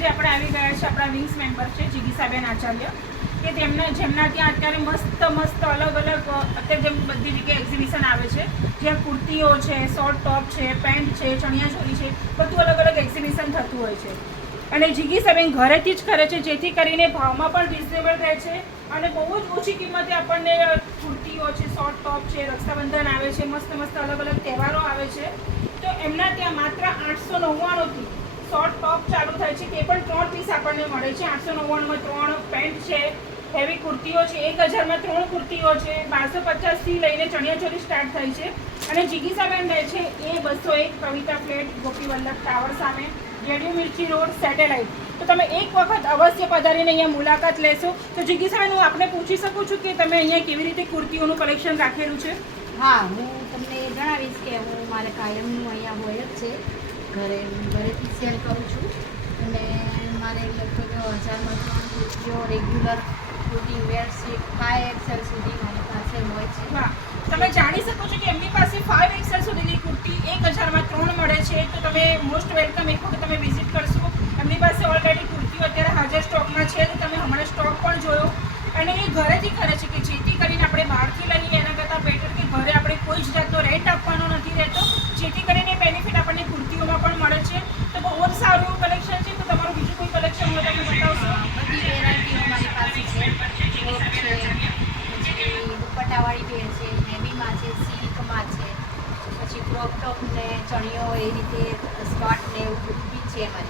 આજે આપણે આવી ગયા છે આપણા વિંગ્સ મેમ્બર છે જિગીસાબેન આચાર્ય કે જેમના ત્યાં અત્યારે મસ્ત અલગ અત્યારે જેમ બધી જગ્યાએ એક્ઝિબિશન આવે છે જ્યાં કુર્તીઓ છે, શોર્ટ ટોપ છે, પેન્ટ છે, ચણિયાચોળી છે, બધું અલગ એક્ઝિબિશન થતું હોય છે અને જિગીસાબેન ઘરેથી જ કરે છે જેથી કરીને ભાવમાં પણ રિઝનેબલ રહે છે અને બહુ જ ઓછી કિંમતે આપણને કુર્તીઓ છે, શોર્ટ ટોપ છે, રક્ષાબંધન આવે છે, મસ્ત અલગ તહેવારો આવે છે તો એમના ત્યાં માત્ર 899થી શોર્ટ ટોપ ચાલુ થાય છે તે પણ 3 પીસ આપણને મળે છે. 899માં 3 પેન્ટ છે, હેવી કુર્તીઓ છે, 1000માં 3 કુર્તીઓ છે, 1250થી લઈને ચણિયાચોળી સ્ટાર્ટ થાય છે અને જિગીસાબેન રહે છે A201 કવિતા ફ્લેટ ગોપી વલ્લભ ટાવર સામે, જેડીયુ મિર્ચી રોડ, સેટેલાઇટ. તો તમે એક વખત અવશ્ય પધારીને અહીંયા મુલાકાત લેશો. તો જિગીસાબેન હું આપને પૂછી શકું છું કે તમે અહીંયા કેવી રીતે કુર્તીઓનું કલેક્શન રાખેલું છે? હા, હું તમને જણાવીશ કે હું મારે કાયમનું અહીંયા હોય જ છે, ઘરેથી સેલ કરું છું અને મારે લગભગ 1000માં 3 કુર્તીઓ રેગ્યુલર રૂટીન વેર છે, 5XL સુધી મારી પાસે હોય છે. હા, તમે જાણી શકો છો કે એમની પાસે 5XL સુધીની કુર્તી 1000માં 3 મળે છે. તો તમે મોસ્ટ વેલકમ, એક વખત તમે વિઝિટ કરશો. એમની પાસે ઓલરેડી કુર્તીઓ અત્યારે હાજર સ્ટોકમાં છે તો તમે હમણાં સ્ટોક પણ જોયો અને એ ઘરેથી કરે છે કે જેથી કરીને આપણે બહારથી લઈએ એના કરતાં બેટર કે ઘરે આપણે કોઈ જ જાતનો રેન્ટ આપવાનો નથી રહેતો, જેથી કરીને બેનિફિટ આપણને કુર્તીઓમાં પણ મળે છે. તો બહુ જ સારું એવું કલેક્શન છે. તો તમારું બીજું કોઈ કલેક્શન હોય તો તમે બતાવશો? બધી વેરાયટીઓ મારી પાસે છે. ટોપ છે, પછી દુપટ્ટાવાળી પેર છે, હેવીમાં છે, સિલ્કમાં છે, પછી ક્રોપ ટોપ ને ચણિયો એ રીતે સ્કર્ટ ને એવું બધું બી છે મારી